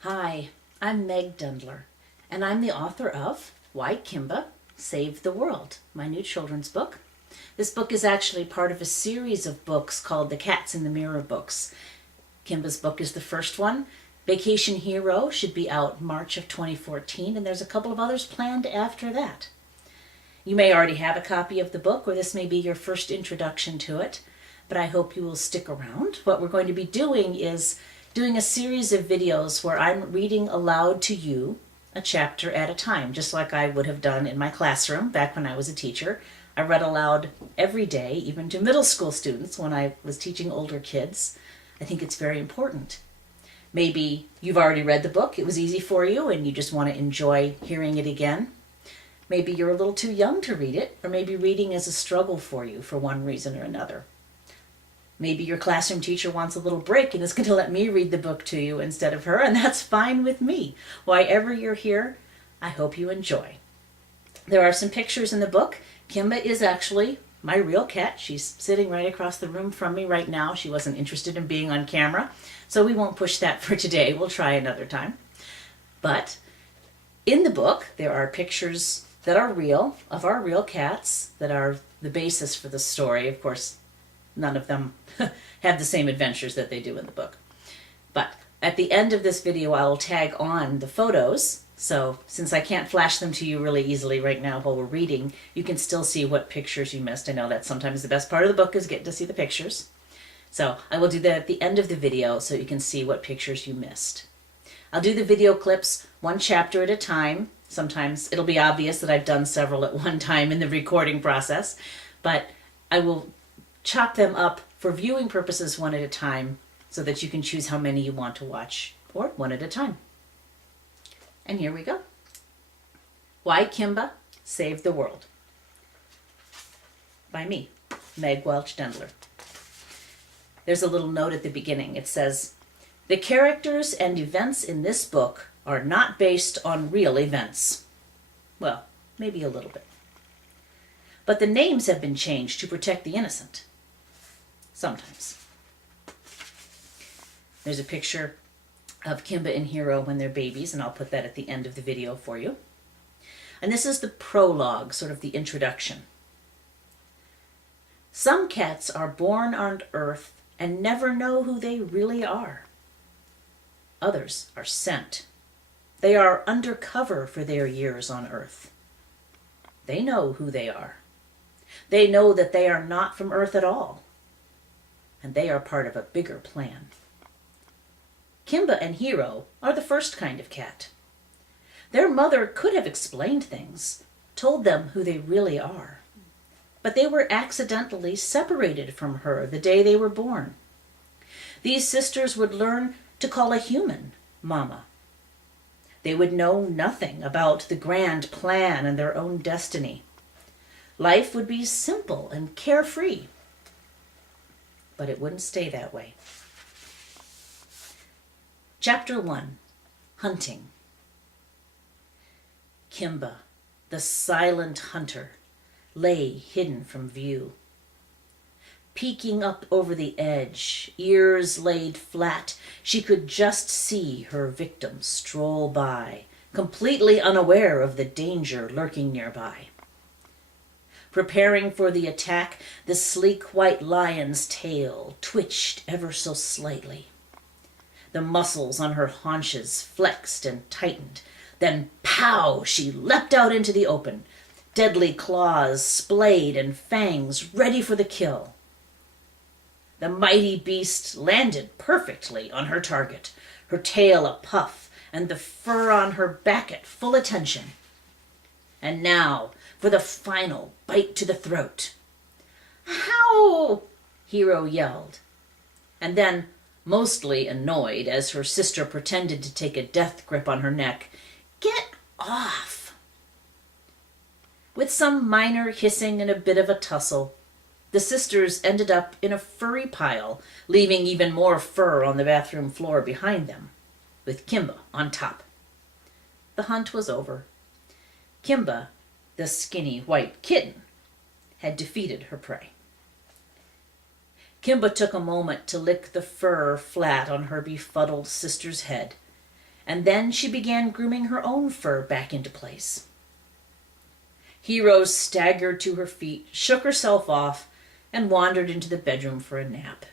Hi, I'm Meg Dendler, and I'm the author of Why Kimba Saved the World, my new children's book. This book is actually part of a series of books called the Cats in the Mirror books. Kimba's book is the first one. Vacation Hero should be out March of 2014, and there's a couple of others planned after that. You may already have a copy of the book, or this may be your first introduction to it, but I hope you will stick around. What we're going to be doing is doing a series of videos where I'm reading aloud to you a chapter at a time, just like I would have done in my classroom back when I was a teacher. I read aloud every day, even to middle school students when I was teaching older kids. I think it's very important. Maybe you've already read the book, it was easy for you, and you just want to enjoy hearing it again. Maybe you're a little too young to read it, or maybe reading is a struggle for you for one reason or another. Maybe your classroom teacher wants a little break and is going to let me read the book to you instead of her, and that's fine with me. Wherever you're here, I hope you enjoy. There are some pictures in the book. Kimba is actually my real cat. She's sitting right across the room from me right now. She wasn't interested in being on camera, so we won't push that for today. We'll try another time. But in the book, there are pictures that are real, of our real cats, that are the basis for the story. Of course, none of them have the same adventures that they do in the book. But at the end of this video, I will tag on the photos. So since I can't flash them to you really easily right now while we're reading, you can still see what pictures you missed. I know that sometimes the best part of the book is getting to see the pictures. So I will do that at the end of the video so you can see what pictures you missed. I'll do the video clips one chapter at a time. Sometimes it'll be obvious that I've done several at one time in the recording process, but I will chop them up for viewing purposes one at a time so that you can choose how many you want to watch, or one at a time. And here we go. Why Kimba Saved the World. By me, Meg Welch Dendler. There's a little note at the beginning. It says, "The characters and events in this book are not based on real events." Well, maybe a little bit. But the names have been changed to protect the innocent. Sometimes. There's a picture of Kimba and Hero when they're babies, and I'll put that at the end of the video for you. And this is the prologue, sort of the introduction. Some cats are born on Earth and never know who they really are. Others are sent. They are undercover for their years on Earth. They know who they are. They know that they are not from Earth at all. And they are part of a bigger plan. Kimba and Hero are the first kind of cat. Their mother could have explained things, told them who they really are. But they were accidentally separated from her the day they were born. These sisters would learn to call a human Mama. They would know nothing about the grand plan and their own destiny. Life would be simple and carefree. But it wouldn't stay that way. Chapter 1, Hunting. Kimba, the silent hunter, lay hidden from view. Peeking up over the edge, ears laid flat, she could just see her victim stroll by, completely unaware of the danger lurking nearby. Preparing for the attack, the sleek white lion's tail twitched ever so slightly. The muscles on her haunches flexed and tightened. Then, pow, she leapt out into the open, deadly claws splayed and fangs ready for the kill. The mighty beast landed perfectly on her target, her tail a puff and the fur on her back at full attention. And now for the final bite to the throat. "Howl!" Hero yelled. And then, mostly annoyed as her sister pretended to take a death grip on her neck, "Get off!" With some minor hissing and a bit of a tussle, the sisters ended up in a furry pile, leaving even more fur on the bathroom floor behind them, with Kimba on top. The hunt was over. Kimba, the skinny white kitten, had defeated her prey. Kimba took a moment to lick the fur flat on her befuddled sister's head, and then she began grooming her own fur back into place. Hero staggered to her feet, shook herself off, and wandered into the bedroom for a nap.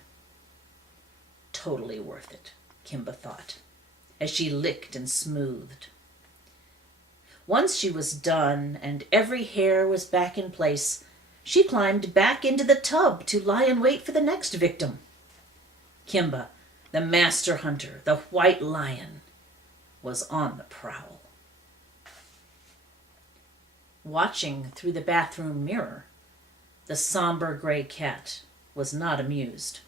Totally worth it, Kimba thought, as she licked and smoothed. Once she was done and every hair was back in place, she climbed back into the tub to lie in wait for the next victim. Kimba, the master hunter, the white lion, was on the prowl. Watching through the bathroom mirror, the somber gray cat was not amused.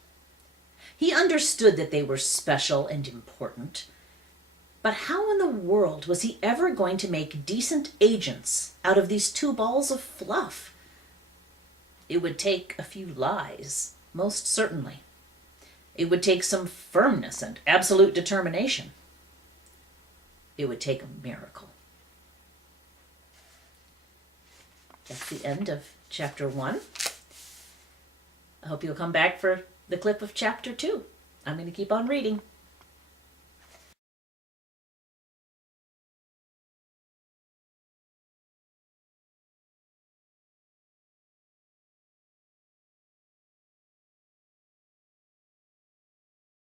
He understood that they were special and important, but how in the world was he ever going to make decent agents out of these two balls of fluff? It would take a few lies, most certainly. It would take some firmness and absolute determination. It would take a miracle. That's the end of chapter 1. I hope you'll come back for the clip of chapter 2. I'm going to keep on reading.